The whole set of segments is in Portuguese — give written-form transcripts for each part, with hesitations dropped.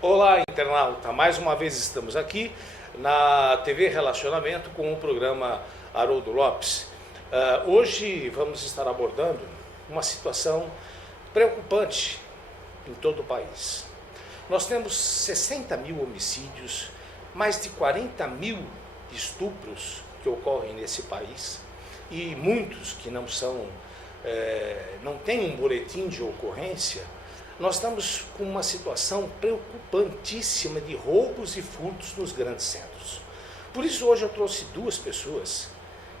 Olá, internauta! Mais uma vez estamos aqui na TV Relacionamento com o programa Haroldo Lopes. Hoje vamos estar abordando uma situação preocupante em todo o país. Nós temos 60 mil homicídios, mais de 40 mil estupros que ocorrem nesse país e muitos que não têm um boletim de ocorrência. Nós estamos com uma situação preocupantíssima de roubos e furtos nos grandes centros. Por isso hoje eu trouxe duas pessoas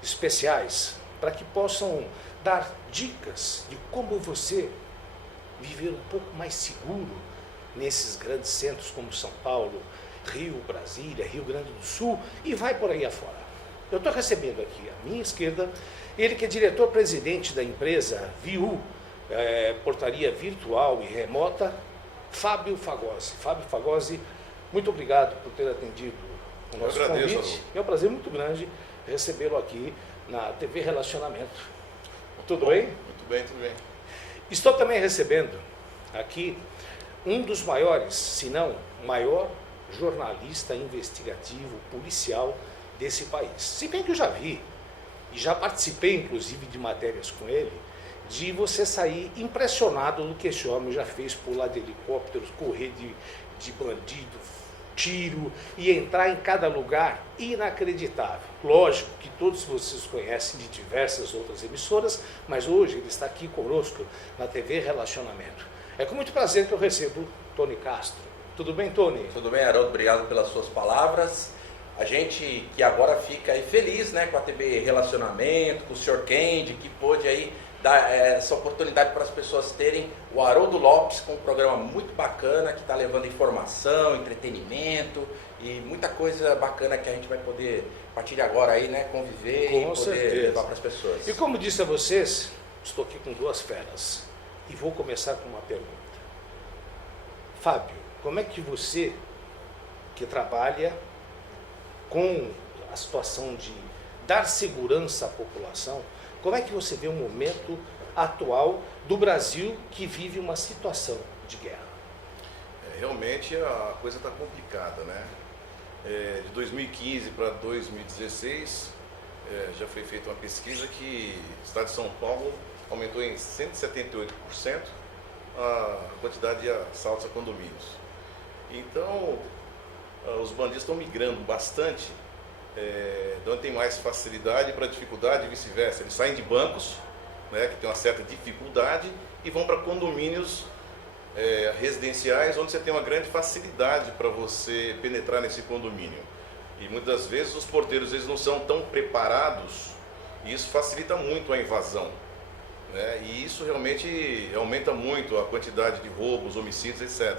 especiais para que possam dar dicas de como você viver um pouco mais seguro nesses grandes centros como São Paulo, Rio, Brasília, Rio Grande do Sul e vai por aí afora. Eu estou recebendo aqui à minha esquerda, ele que é diretor-presidente da empresa VIU, Portaria Virtual e Remota, Fábio Fagosi. Fábio Fagosi, muito obrigado por ter atendido o nosso convite. É um prazer muito grande recebê-lo aqui na TV Relacionamento. Tudo bem? Muito bem, tudo bem. Estou também recebendo aqui um dos maiores, se não maior, jornalista investigativo policial desse país. Se bem que eu já vi, e já participei inclusive de matérias com ele, de você sair impressionado do que esse homem já fez, pular de helicópteros, correr de bandido, tiro e entrar em cada lugar inacreditável. Lógico que todos vocês conhecem de diversas outras emissoras, mas hoje ele está aqui conosco na TV Relacionamento. É com muito prazer que eu recebo Tony Castro. Tudo bem, Tony? Tudo bem, Haroldo, obrigado pelas suas palavras. A gente que agora fica aí feliz, né, com a TV Relacionamento, com o Sr. Kendi, que pôde aí dar essa oportunidade para as pessoas terem o Haroldo Lopes com um programa muito bacana que está levando informação, entretenimento e muita coisa bacana que a gente vai poder, a partir de agora aí, né, conviver com e poder certeza levar para as pessoas. E como disse a vocês, estou aqui com duas feras e vou começar com uma pergunta. Fábio, como é que você, que trabalha com a situação de dar segurança à população, como é que você vê o momento atual do Brasil que vive uma situação de guerra? Realmente a coisa está complicada, né? De 2015 para 2016, já foi feita uma pesquisa que o estado de São Paulo aumentou em 178% a quantidade de assaltos a condomínios. Então, os bandidos estão migrando bastante, de onde tem mais facilidade para dificuldade e vice-versa. Eles saem de bancos, né, que tem uma certa dificuldade, e vão para condomínios residenciais, onde você tem uma grande facilidade para você penetrar nesse condomínio. E muitas vezes os porteiros eles não são tão preparados, e isso facilita muito a invasão, né? E isso realmente aumenta muito a quantidade de roubos, homicídios, etc.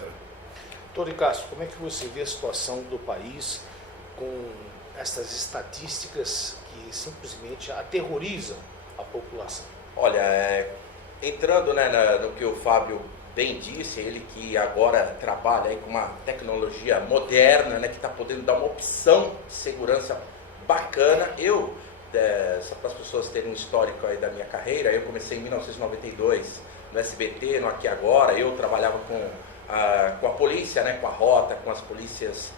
Tony Castro, como é que você vê a situação do país com essas estatísticas que simplesmente aterrorizam a população? Olha, entrando, né, no que o Fábio bem disse, ele que agora trabalha aí com uma tecnologia moderna, né, que está podendo dar uma opção de segurança bacana. Só para as pessoas terem um histórico aí da minha carreira, eu comecei em 1992 no SBT, no Aqui Agora. Eu trabalhava com a polícia, né, com a Rota, com as polícias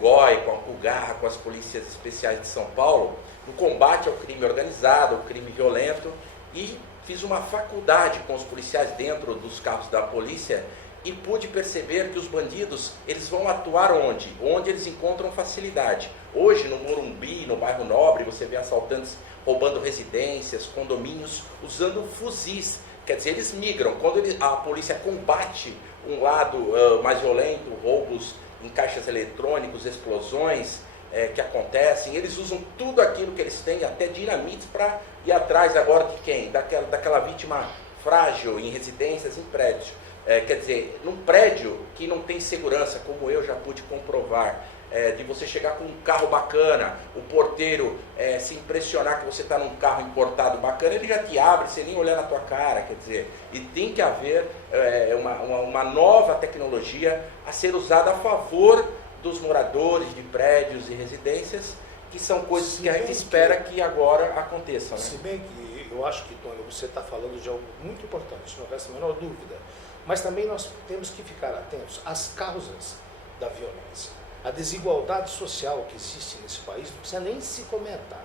GOI, com a Pulgarra, com as polícias especiais de São Paulo, no combate ao crime organizado, ao crime violento, e fiz uma faculdade com os policiais dentro dos carros da polícia e pude perceber que os bandidos, eles vão atuar onde? Onde eles encontram facilidade. Hoje, no Morumbi, no bairro Nobre, você vê assaltantes roubando residências, condomínios, usando fuzis. Quer dizer, eles migram. Quando a polícia combate um lado mais violento, roubos em caixas eletrônicos, explosões que acontecem, eles usam tudo aquilo que eles têm, até dinamites, para ir atrás agora de quem? Daquela vítima frágil em residências, em prédios. Quer dizer, num prédio que não tem segurança, como eu já pude comprovar, de você chegar com um carro bacana, o porteiro se impressionar que você está num carro importado bacana, ele já te abre sem nem olhar na tua cara, quer dizer, e tem que haver uma nova tecnologia a ser usada a favor dos moradores de prédios e residências, que são coisas que a gente espera que agora aconteçam. Né? Se bem que eu acho que, Tony, você está falando de algo muito importante, não resta a menor dúvida. Mas também nós temos que ficar atentos às causas da violência. A desigualdade social que existe nesse país não precisa nem se comentar.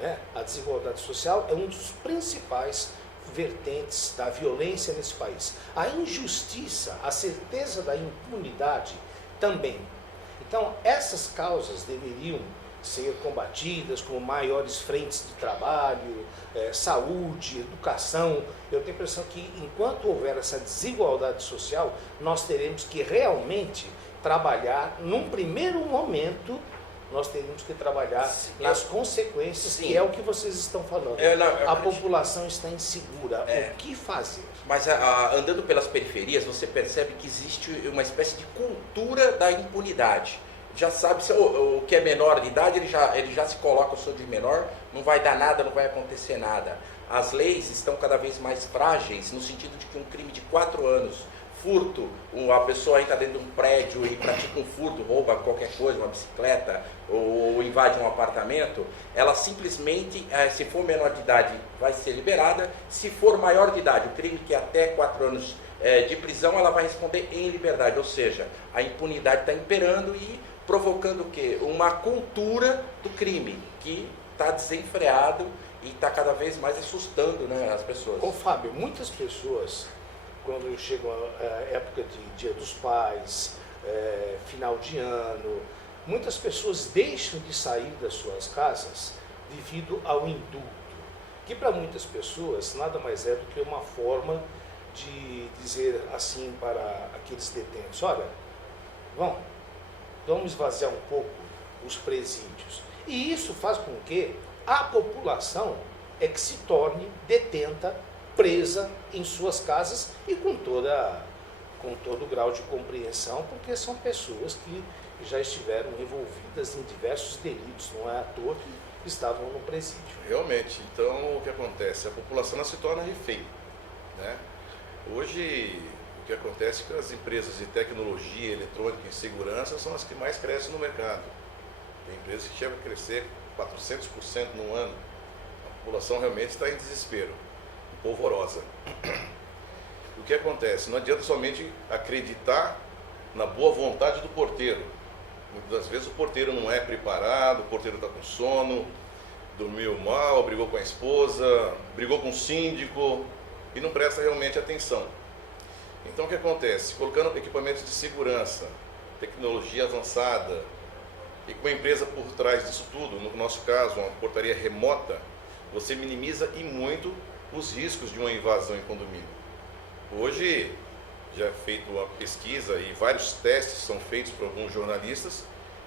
Né? A desigualdade social é um dos principais vertentes da violência nesse país. A injustiça, a certeza da impunidade também. Então, essas causas deveriam ser combatidas com maiores frentes de trabalho, saúde, educação. Eu tenho a impressão que enquanto houver essa desigualdade social, nós teremos que realmente trabalhar, num primeiro momento, nós teríamos que trabalhar nas consequências, que é o que vocês estão falando. A população está insegura. O que fazer? Mas andando pelas periferias, você percebe que existe uma espécie de cultura da impunidade. Já sabe, o que é menor de idade, ele já se coloca, eu sou de menor, não vai dar nada, não vai acontecer nada. As leis estão cada vez mais frágeis, no sentido de que um crime de 4 anos, furto, a pessoa entra dentro de um prédio e pratica um furto, rouba qualquer coisa, uma bicicleta, ou invade um apartamento, ela simplesmente, se for menor de idade, vai ser liberada. Se for maior de idade, o crime que é até 4 anos de prisão, ela vai responder em liberdade. Ou seja, a impunidade está imperando e provocando o quê? Uma cultura do crime, que está desenfreado e está cada vez mais assustando, né, as pessoas. Ô Fábio, muitas pessoas, quando chegam a época de Dia dos Pais, final de ano, muitas pessoas deixam de sair das suas casas devido ao indulto, que para muitas pessoas nada mais é do que uma forma de dizer assim para aqueles detentos: olha, vamos esvaziar um pouco os presídios. E isso faz com que a população que se torne detenta, presa em suas casas e com todo o grau de compreensão, porque são pessoas que já estiveram envolvidas em diversos delitos, não é à toa que estavam no presídio. Realmente, então o que acontece? A população se torna refém, né? Hoje, o que acontece é que as empresas de tecnologia, eletrônica e segurança são as que mais crescem no mercado. Tem empresas que chegam a crescer 400% no ano. A população realmente está em desespero, polvorosa. O que acontece? Não adianta somente acreditar na boa vontade do porteiro. Muitas das vezes o porteiro não é preparado, o porteiro está com sono, dormiu mal, brigou com a esposa, brigou com o síndico e não presta realmente atenção. Então o que acontece? Colocando equipamentos de segurança, tecnologia avançada e com a empresa por trás disso tudo, no nosso caso uma portaria remota, você minimiza e muito os riscos de uma invasão em condomínio. Hoje já é feita uma pesquisa e vários testes são feitos por alguns jornalistas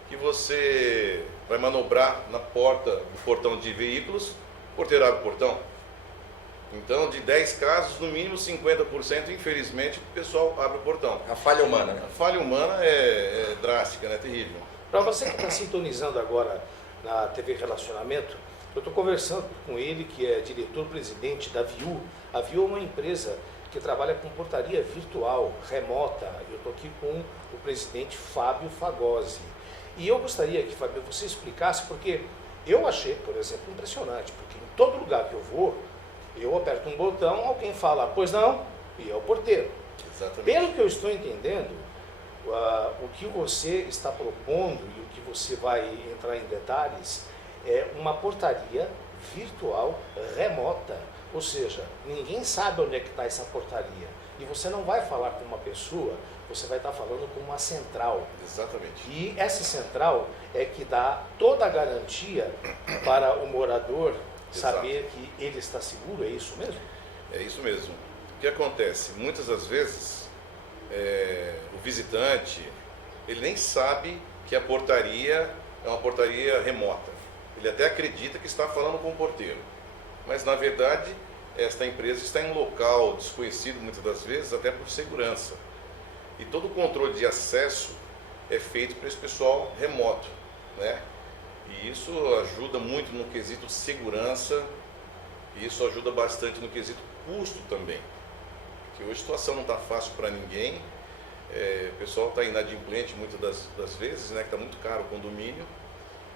que você vai manobrar na porta do portão de veículos, o porteiro abre o portão. Então, de 10 casos, no mínimo 50%, infelizmente, o pessoal abre o portão. A falha humana, né? A falha humana é drástica, né? Terrível. Para você que está sintonizando agora na TV Relacionamento, eu estou conversando com ele, que é diretor-presidente da Viu. A Viu é uma empresa que trabalha com portaria virtual, remota. Eu estou aqui com o presidente Fábio Fagosi. E eu gostaria que, Fábio, você explicasse, porque eu achei, por exemplo, impressionante, porque em todo lugar que eu vou, eu aperto um botão, alguém fala, pois não, e é o porteiro. Exatamente. Pelo que eu estou entendendo, o que você está propondo e o que você vai entrar em detalhes é uma portaria virtual remota. Ou seja, ninguém sabe onde é que está essa portaria. E você não vai falar com uma pessoa, você vai estar falando com uma central. Exatamente. E essa central é que dá toda a garantia para o morador saber que ele está seguro, é isso mesmo? É isso mesmo. O que acontece? Muitas das vezes, o visitante, ele nem sabe que a portaria é uma portaria remota. Ele até acredita que está falando com o porteiro. Mas, na verdade, esta empresa está em um local desconhecido, muitas das vezes, até por segurança. E todo o controle de acesso é feito por esse pessoal remoto, né? E isso ajuda muito no quesito segurança, e isso ajuda bastante no quesito custo também. Porque hoje a situação não está fácil para ninguém, o pessoal está inadimplente muitas das vezes, né, que está muito caro o condomínio,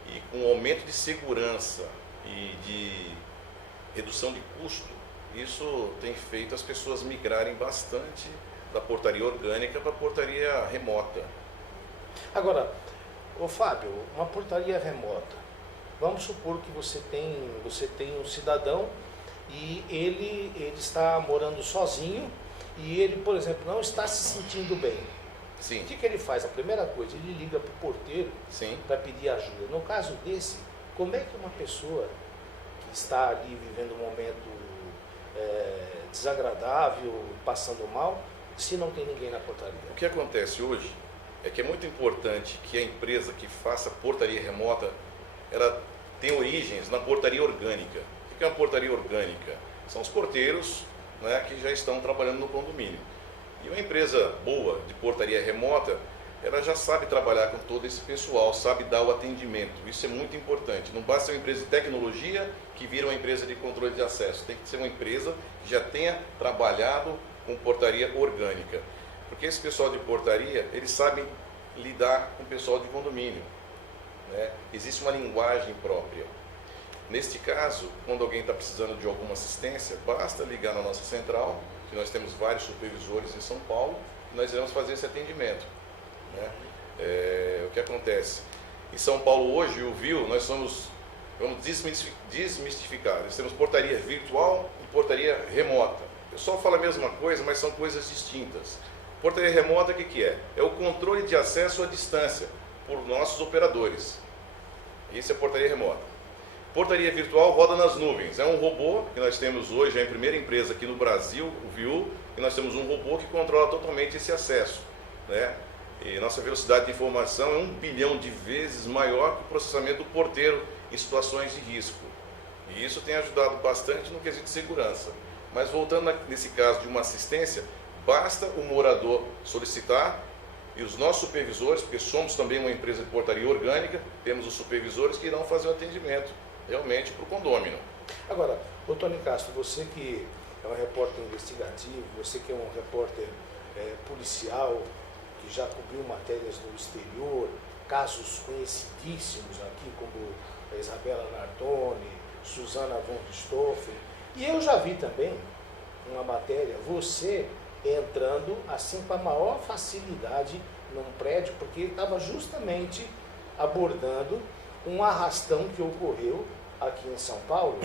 e com o aumento de segurança e de redução de custo, isso tem feito as pessoas migrarem bastante da portaria orgânica para a portaria remota. Agora, ô Fábio, uma portaria remota, vamos supor que você tem um cidadão e ele está morando sozinho e ele, por exemplo, não está se sentindo bem. Sim. O que ele faz? A primeira coisa, ele liga para o porteiro para pedir ajuda. No caso desse, como é que uma pessoa que está ali vivendo um momento desagradável, passando mal, se não tem ninguém na portaria? O que acontece hoje é que é muito importante que a empresa que faça portaria remota, ela tem origens na portaria orgânica. O que é uma portaria orgânica? São os porteiros, né, que já estão trabalhando no condomínio. E uma empresa boa de portaria remota, ela já sabe trabalhar com todo esse pessoal, sabe dar o atendimento. Isso é muito importante. Não basta ser uma empresa de tecnologia que vira uma empresa de controle de acesso. Tem que ser uma empresa que já tenha trabalhado com portaria orgânica. Porque esse pessoal de portaria, eles sabem lidar com o pessoal de condomínio, né? Existe uma linguagem própria. Neste caso, quando alguém está precisando de alguma assistência, basta ligar na nossa central, que nós temos vários supervisores em São Paulo, e nós iremos fazer esse atendimento, né? O que acontece? Em São Paulo hoje, o VIL, nós vamos desmistificar. Nós temos portaria virtual e portaria remota. O pessoal fala a mesma coisa, mas são coisas distintas. Portaria remota, o que é? É o controle de acesso à distância por nossos operadores. Isso é portaria remota. Portaria virtual roda nas nuvens. É um robô que nós temos hoje, é a primeira empresa aqui no Brasil, o VIU, e nós temos um robô que controla totalmente esse acesso, né? E nossa velocidade de informação é 1 bilhão de vezes maior que o processamento do porteiro em situações de risco. E isso tem ajudado bastante no quesito de segurança. Mas voltando nesse caso de uma assistência, basta o morador solicitar e os nossos supervisores, porque somos também uma empresa de portaria orgânica, temos os supervisores que irão fazer o atendimento realmente para o condômino. Agora, ô Tony Castro, você que é um repórter investigativo, você que é um repórter policial, que já cobriu matérias no exterior, casos conhecidíssimos aqui, como a Isabela Nardoni, Susana von Richthofen, e eu já vi também uma matéria, você entrando assim com a maior facilidade num prédio, porque ele estava justamente abordando um arrastão que ocorreu aqui em São Paulo,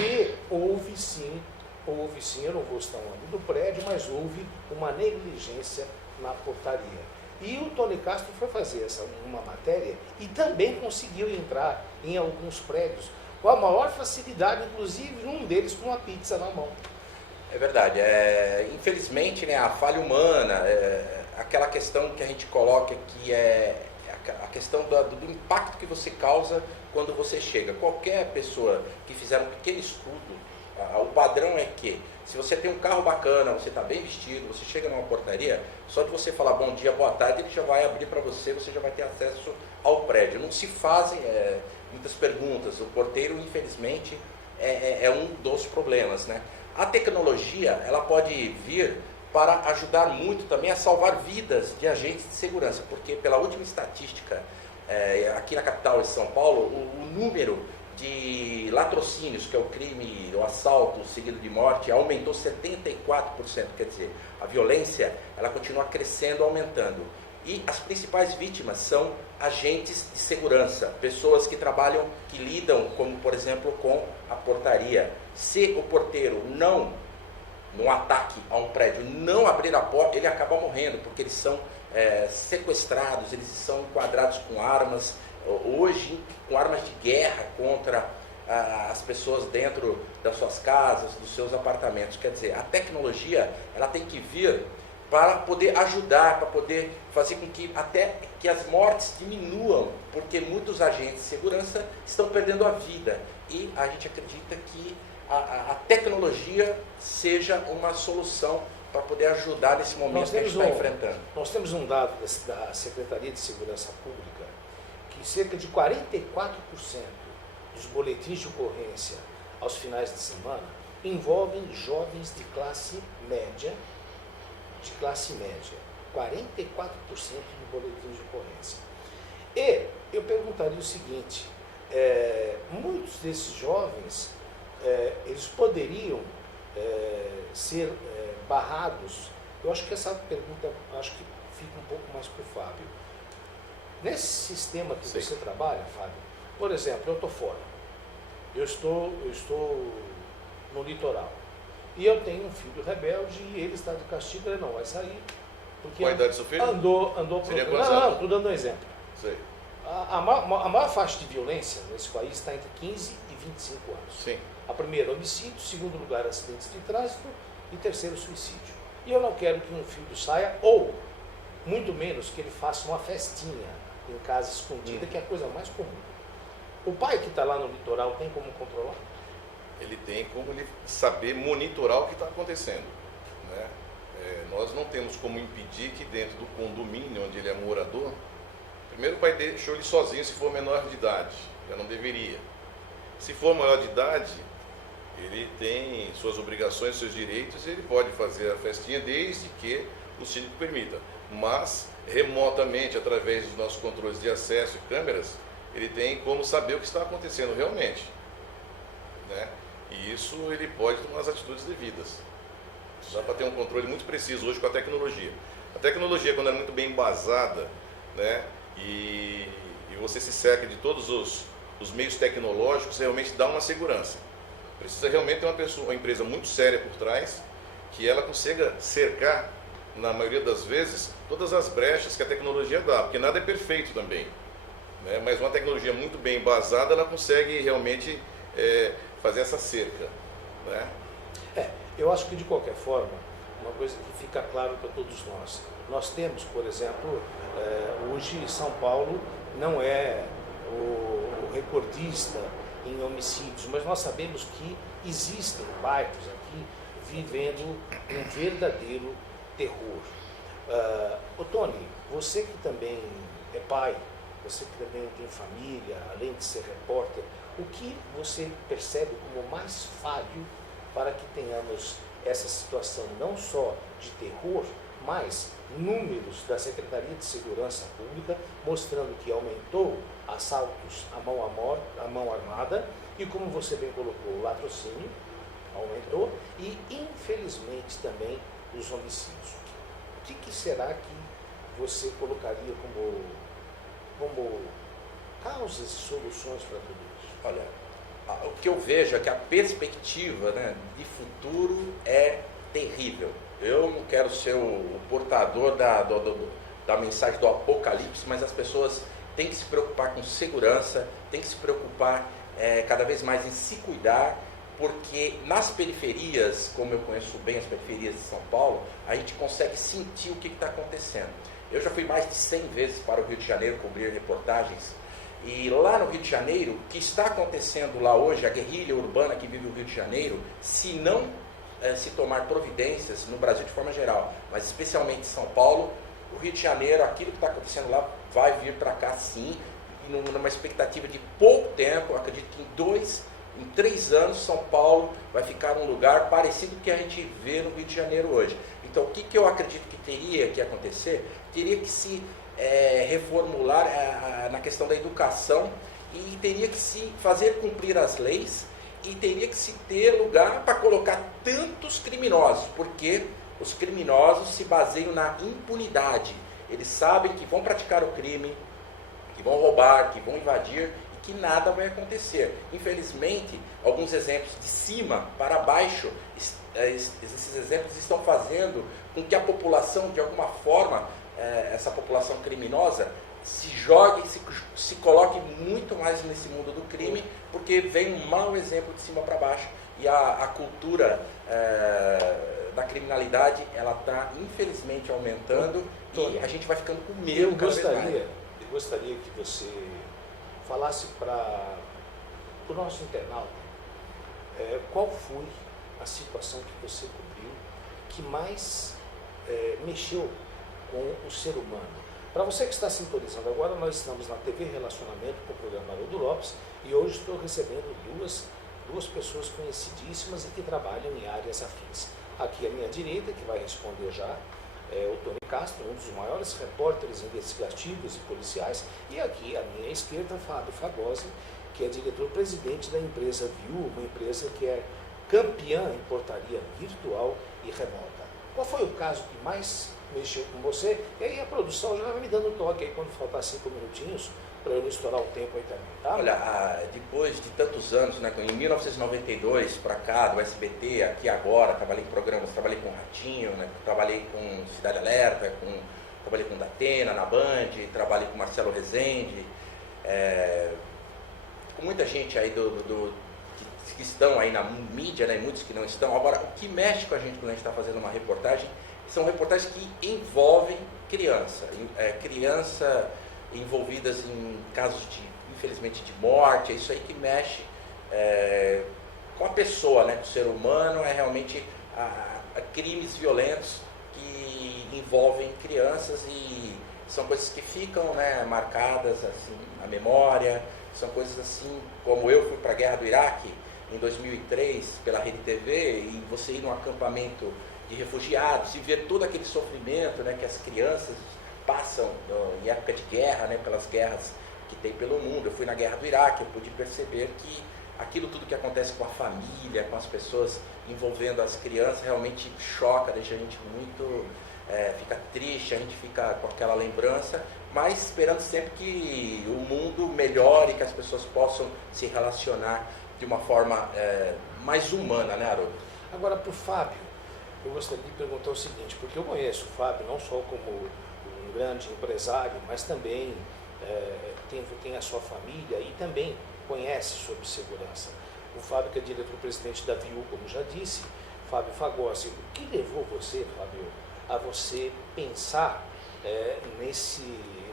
e houve sim, eu não vou citar o nome do prédio, mas houve uma negligência na portaria. E o Tony Castro foi fazer uma matéria e também conseguiu entrar em alguns prédios com a maior facilidade, inclusive um deles com uma pizza na mão. É verdade. Infelizmente, né, a falha humana, aquela questão que a gente coloca que é a questão do impacto que você causa quando você chega. Qualquer pessoa que fizer um pequeno estudo, o padrão é que se você tem um carro bacana, você está bem vestido, você chega numa portaria, só de você falar bom dia, boa tarde, ele já vai abrir para você, você já vai ter acesso ao prédio. Não se fazem muitas perguntas. O porteiro, infelizmente, é um dos problemas, né? A tecnologia, ela pode vir para ajudar muito também a salvar vidas de agentes de segurança, porque pela última estatística, aqui na capital de São Paulo, o número de latrocínios, que é o crime, o assalto seguido de morte, aumentou 74%, quer dizer, a violência, ela continua crescendo, aumentando. E as principais vítimas são agentes de segurança, pessoas que trabalham, que lidam, como por exemplo, com a portaria. Se o porteiro num ataque a um prédio, não abrir a porta, ele acaba morrendo, porque eles são sequestrados, eles são enquadrados com armas, hoje com armas de guerra contra as pessoas dentro das suas casas, dos seus apartamentos. Quer dizer, a tecnologia, ela tem que vir para poder ajudar, para poder fazer com que até que as mortes diminuam, porque muitos agentes de segurança estão perdendo a vida, e a gente acredita que a tecnologia seja uma solução para poder ajudar nesse momento que a gente está enfrentando. Nós temos um dado da Secretaria de Segurança Pública que cerca de 44% dos boletins de ocorrência aos finais de semana envolvem jovens de classe média, 44% do boletim de ocorrência. E eu perguntaria o seguinte, muitos desses jovens, eles poderiam ser barrados. Eu acho que essa pergunta, acho que fica um pouco mais para o Fábio. Nesse sistema que você trabalha, Fábio, por exemplo, eu estou fora. Eu estou no litoral. E eu tenho um filho rebelde e ele está de castigo, ele não vai sair. Porque qual a idade do seu filho? andou Seria pro... Não, estou dando um exemplo. Sei. A maior faixa de violência nesse país está entre 15 e 25 anos. Sim. A primeira, homicídio, segundo lugar, acidentes de trânsito e terceiro, suicídio. E eu não quero que um filho saia, ou, muito menos, que ele faça uma festinha em casa escondida, que é a coisa mais comum. O pai que está lá no litoral tem como controlar? Ele tem como ele saber monitorar o que está acontecendo, né? Nós não temos como impedir que dentro do condomínio onde ele é morador, primeiro o pai deixou ele sozinho se for menor de idade, já não deveria. Se for maior de idade, ele tem suas obrigações, seus direitos, e ele pode fazer a festinha desde que o síndico permita. Mas, remotamente, através dos nossos controles de acesso e câmeras, ele tem como saber o que está acontecendo realmente, né? E isso ele pode tomar as atitudes devidas. Dá para ter um controle muito preciso hoje com a tecnologia. A tecnologia, quando é muito bem embasada, né, e você se cerca de todos os meios tecnológicos, realmente dá uma segurança. Precisa realmente ter uma empresa muito séria por trás, que ela consiga cercar, na maioria das vezes, todas as brechas que a tecnologia dá, porque nada é perfeito também, né? Mas uma tecnologia muito bem embasada, ela consegue realmente fazer essa cerca, né? Eu acho que, de qualquer forma, uma coisa que fica claro para todos nós temos, por exemplo, hoje São Paulo não é o recordista em homicídios, mas nós sabemos que existem bairros aqui vivendo um verdadeiro terror. Tony, você que também é pai, você que também tem família, além de ser repórter, o que você percebe como mais falho para que tenhamos essa situação não só de terror, mas números da Secretaria de Segurança Pública mostrando que aumentou assaltos à mão armada e, como você bem colocou, o latrocínio aumentou e, infelizmente, também os homicídios. O que será que você colocaria como causas e soluções para tudo isso? Olha, o que eu vejo é que a perspectiva, né, de futuro é terrível. Eu não quero ser o portador da mensagem do apocalipse, mas as pessoas têm que se preocupar com segurança, têm que se preocupar cada vez mais em se cuidar, porque nas periferias, como eu conheço bem as periferias de São Paulo, a gente consegue sentir o que está acontecendo. Eu já fui mais de 100 vezes para o Rio de Janeiro cobrir reportagens. E lá no Rio de Janeiro, o que está acontecendo lá hoje, a guerrilha urbana que vive o Rio de Janeiro, se não se tomar providências no Brasil de forma geral, mas especialmente em São Paulo, o Rio de Janeiro, aquilo que está acontecendo lá vai vir para cá sim, e numa expectativa de pouco tempo, eu acredito que em 3 anos São Paulo vai ficar um lugar parecido com o que a gente vê no Rio de Janeiro hoje. Então o que eu acredito que teria que acontecer? Teria que se reformular na questão da educação e teria que se fazer cumprir as leis e teria que se ter lugar para colocar tantos criminosos, porque os criminosos se baseiam na impunidade. Eles sabem que vão praticar o crime, que vão roubar, que vão invadir e que nada vai acontecer. Infelizmente, alguns exemplos de cima para baixo, esses exemplos estão fazendo com que a população, de alguma forma, essa população criminosa se jogue, se coloque muito mais nesse mundo do crime, porque vem um mau exemplo de cima para baixo e a cultura da criminalidade ela está infelizmente aumentando e a gente vai ficando com medo. Eu gostaria que você falasse para o nosso internauta qual foi a situação que você cobriu que mais mexeu com o ser humano. Para você que está sintonizando agora, nós estamos na TV Relacionamento com o programa Haroldo Lopes e hoje estou recebendo duas pessoas conhecidíssimas e que trabalham em áreas afins. Aqui à minha direita, que vai responder já, o Tony Castro, um dos maiores repórteres investigativos e policiais, e aqui à minha esquerda, Fábio Fagosi, que é diretor-presidente da empresa Viu, uma empresa que é campeã em portaria virtual e remota. Qual foi o caso que mais mexeu com você? E aí a produção já vai me dando toque aí quando faltar 5 minutinhos, para eu não estourar o tempo aí também, tá? Olha, depois de tantos anos, né, em 1992 para cá, do SBT, aqui agora, trabalhei em programas, trabalhei com Ratinho, né, trabalhei com Cidade Alerta, trabalhei com Datena na Band, trabalhei com Marcelo Rezende, com muita gente aí que estão aí na mídia, né, e muitos que não estão. Agora, o que mexe com a gente quando a gente está fazendo uma reportagem, são reportagens que envolvem criança envolvidas em casos infelizmente, de morte. É isso aí que mexe com a pessoa, né? Com o ser humano. É realmente crimes violentos que envolvem crianças e são coisas que ficam, né, marcadas assim, na memória. São coisas assim, como eu fui para a Guerra do Iraque em 2003 pela Rede TV, e você ir num acampamento de refugiados e ver todo aquele sofrimento, né, que as crianças passam em época de guerra, né, pelas guerras que tem pelo mundo. Eu fui na Guerra do Iraque, eu pude perceber que aquilo tudo que acontece com a família, com as pessoas envolvendo as crianças, realmente choca, deixa a gente muito, fica triste, a gente fica com aquela lembrança, mas esperando sempre que o mundo melhore, que as pessoas possam se relacionar de uma forma mais humana, né, Haroldo? Agora, para o Fábio, eu gostaria de perguntar o seguinte, porque eu conheço o Fábio não só como um grande empresário, mas também tem a sua família e também conhece sobre segurança. O Fábio, que é diretor-presidente da Viu, como já disse, Fábio Fagosi, o que levou você, Fábio, a você pensar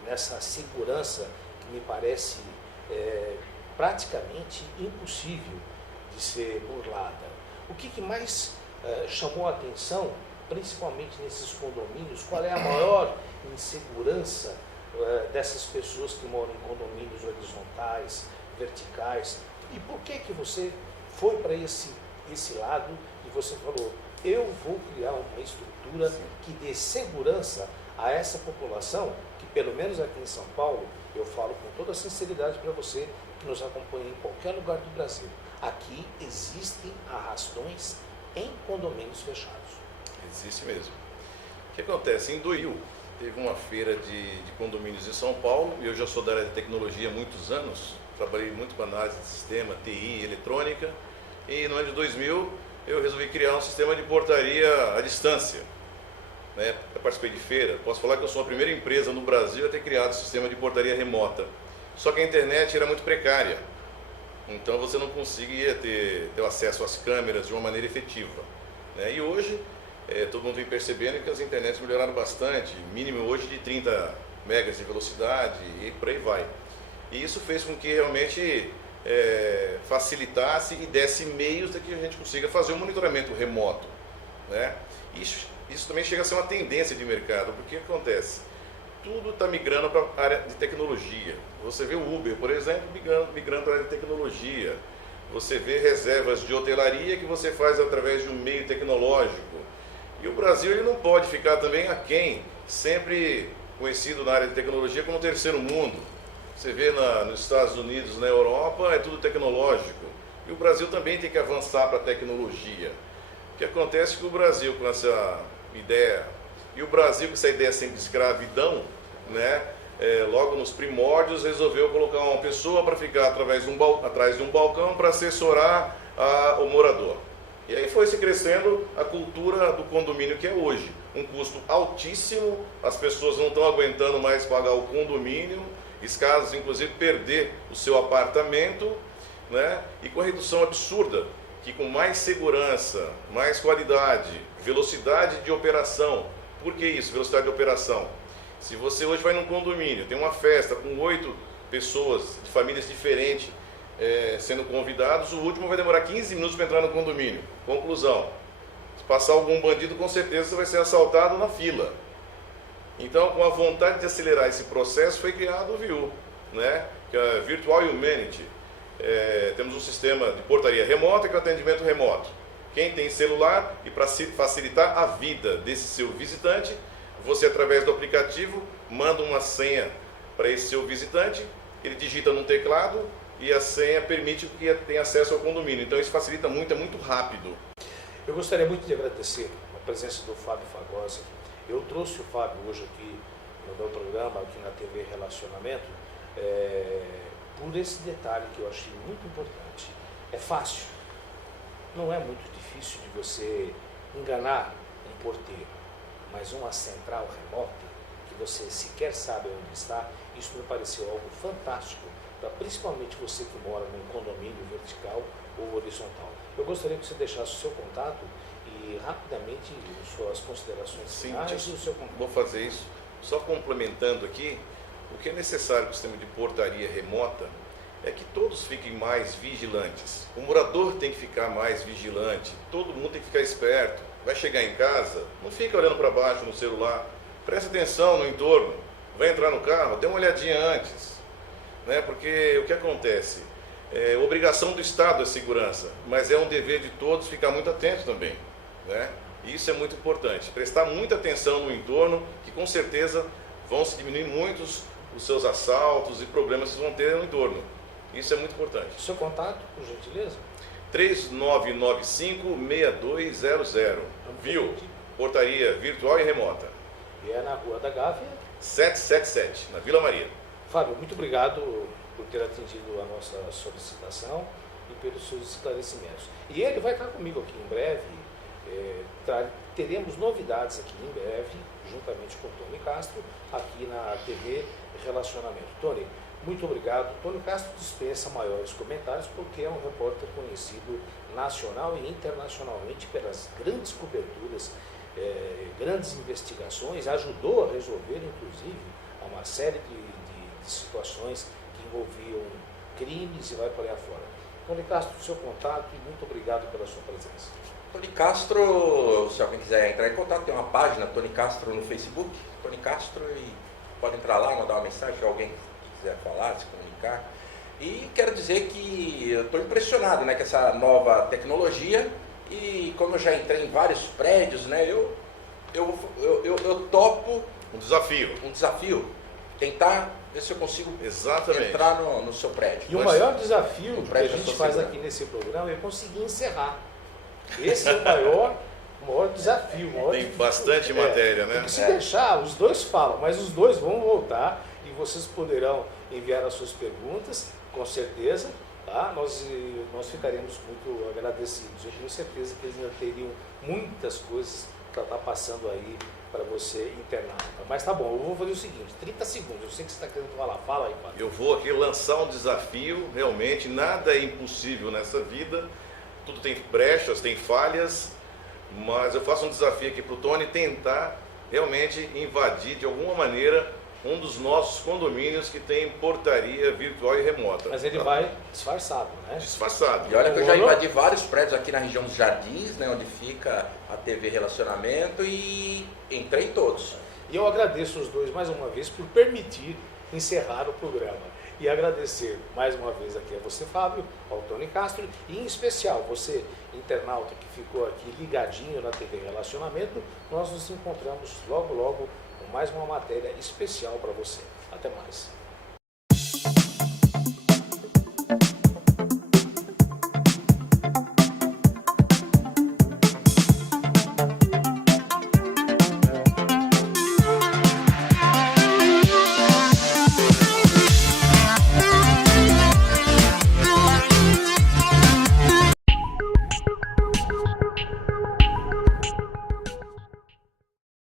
nessa segurança que me parece praticamente impossível de ser burlada? O que mais chamou a atenção, principalmente nesses condomínios? Qual é a maior insegurança dessas pessoas que moram em condomínios horizontais, verticais? E por que você foi para esse lado e você falou, eu vou criar uma estrutura que dê segurança a essa população, que pelo menos aqui em São Paulo, eu falo com toda a sinceridade para você que nos acompanha em qualquer lugar do Brasil, aqui existem arrastões em condomínios fechados. Existe mesmo. O que acontece? Em 2000, teve uma feira de condomínios em São Paulo, e eu já sou da área de tecnologia há muitos anos, trabalhei muito com análise de sistema, TI, eletrônica, e no ano de 2000 eu resolvi criar um sistema de portaria à distância. Eu participei de feira, posso falar que eu sou a primeira empresa no Brasil a ter criado um sistema de portaria remota. Só que a internet era muito precária, então você não conseguia ter acesso às câmeras de uma maneira efetiva. E hoje, todo mundo vem percebendo que as internets melhoraram bastante, mínimo hoje de 30 megas de velocidade e por aí vai. E isso fez com que realmente facilitasse e desse meios de que a gente consiga fazer um monitoramento remoto. Isso também chega a ser uma tendência de mercado, porque o que acontece? Tudo está migrando para a área de tecnologia. Você vê o Uber, por exemplo, migrando para a área de tecnologia. Você vê reservas de hotelaria que você faz através de um meio tecnológico. E o Brasil ele não pode ficar também aquém, sempre conhecido na área de tecnologia como terceiro mundo. Você vê nos Estados Unidos, na Europa, é tudo tecnológico. E o Brasil também tem que avançar para a tecnologia. O que acontece é que o Brasil, com essa ideia, e o Brasil com essa ideia sempre de escravidão, logo nos primórdios, resolveu colocar uma pessoa para ficar atrás de um balcão para assessorar o morador. E aí foi se crescendo a cultura do condomínio que é hoje. Um custo altíssimo, as pessoas não estão aguentando mais pagar o condomínio, casos inclusive perder o seu apartamento, e com a redução absurda, que com mais segurança, mais qualidade, velocidade de operação. Por que isso, velocidade de operação? Se você hoje vai num condomínio, tem uma festa com 8 pessoas de famílias diferentes sendo convidados, o último vai demorar 15 minutos para entrar no condomínio. Conclusão, se passar algum bandido, com certeza você vai ser assaltado na fila. Então, com a vontade de acelerar esse processo, foi criado o Viu, que é a Virtual Humanity. Temos um sistema de portaria remota, que é o atendimento remoto. Quem tem celular, e para facilitar a vida desse seu visitante, Você, através do aplicativo, manda uma senha para esse seu visitante, ele digita no teclado e a senha permite que tenha acesso ao condomínio. Então isso facilita muito, é muito rápido. Eu gostaria muito de agradecer a presença do Fábio Fagosa. Eu trouxe o Fábio hoje aqui no meu programa, aqui na TV Relacionamento, por esse detalhe que eu achei muito importante. É fácil, não é muito difícil de você enganar um porteiro, mas uma central remota, que você sequer sabe onde está, isso me pareceu algo fantástico, para principalmente você que mora num condomínio vertical ou horizontal. Eu gostaria que você deixasse o seu contato e rapidamente suas considerações finais e o seu contato. Vou fazer isso. Só complementando aqui, o que é necessário para o sistema de portaria remota é que todos fiquem mais vigilantes. O morador tem que ficar mais vigilante, todo mundo tem que ficar esperto. Vai chegar em casa, não fica olhando para baixo no celular, presta atenção no entorno, vai entrar no carro, dê uma olhadinha antes, né? Porque o que acontece? É obrigação do Estado a segurança, mas é um dever de todos ficar muito atento também, né? Isso é muito importante, prestar muita atenção no entorno, que com certeza vão se diminuir muitos os seus assaltos e problemas que vão ter no entorno. Isso é muito importante. Seu contato, por gentileza? 3995-6200. Viu? Portaria virtual e remota. E é na Rua da Gávea. 777, na Vila Maria. Fábio, muito obrigado por ter atendido a nossa solicitação e pelos seus esclarecimentos. E ele vai estar comigo aqui em breve. Teremos novidades aqui em breve, juntamente com o Tony Castro, aqui na TV Relacionamento. Tony, muito obrigado. Tony Castro dispensa maiores comentários porque é um repórter conhecido nacional e internacionalmente pelas grandes coberturas, grandes investigações, ajudou a resolver, inclusive, uma série de situações que envolviam crimes e vai por aí afora. Tony Castro, seu contato e muito obrigado pela sua presença. Tony Castro, se alguém quiser entrar em contato, tem uma página, Tony Castro, no Facebook, Tony Castro, e pode entrar lá, mandar uma mensagem se alguém quiser falar, se comunicar. E quero dizer que eu estou impressionado, né, com essa nova tecnologia, e como eu já entrei em vários prédios, né, eu topo Um desafio. tentar ver se eu consigo entrar no seu prédio. E o maior desafio que a gente faz aqui nesse programa é conseguir encerrar. Esse é o maior desafio. Tem bastante matéria, né? Porque se deixar, os dois falam, mas os dois vão voltar e vocês poderão enviar as suas perguntas, com certeza. Tá? Nós ficaremos muito agradecidos. Eu tenho certeza que eles ainda teriam muitas coisas para estar passando aí para você internauta. Mas tá bom, eu vou fazer o seguinte, 30 segundos, eu sei que você está querendo falar, fala aí, Fábio. Eu vou aqui lançar um desafio, realmente, nada é impossível nessa vida, tudo tem brechas, tem falhas, mas eu faço um desafio aqui para o Tony tentar realmente invadir de alguma maneira um dos nossos condomínios que tem portaria virtual e remota. Mas ele vai disfarçado, né? Disfarçado. E olha que eu já invadi vários prédios aqui na região dos Jardins, né, onde fica a TV Relacionamento, e entrei em todos. E eu agradeço os dois mais uma vez por permitir encerrar o programa. E agradecer mais uma vez aqui a você, Fábio, ao Tony Castro, e em especial você, internauta que ficou aqui ligadinho na TV Relacionamento. Nós nos encontramos logo com mais uma matéria especial para você. Até mais.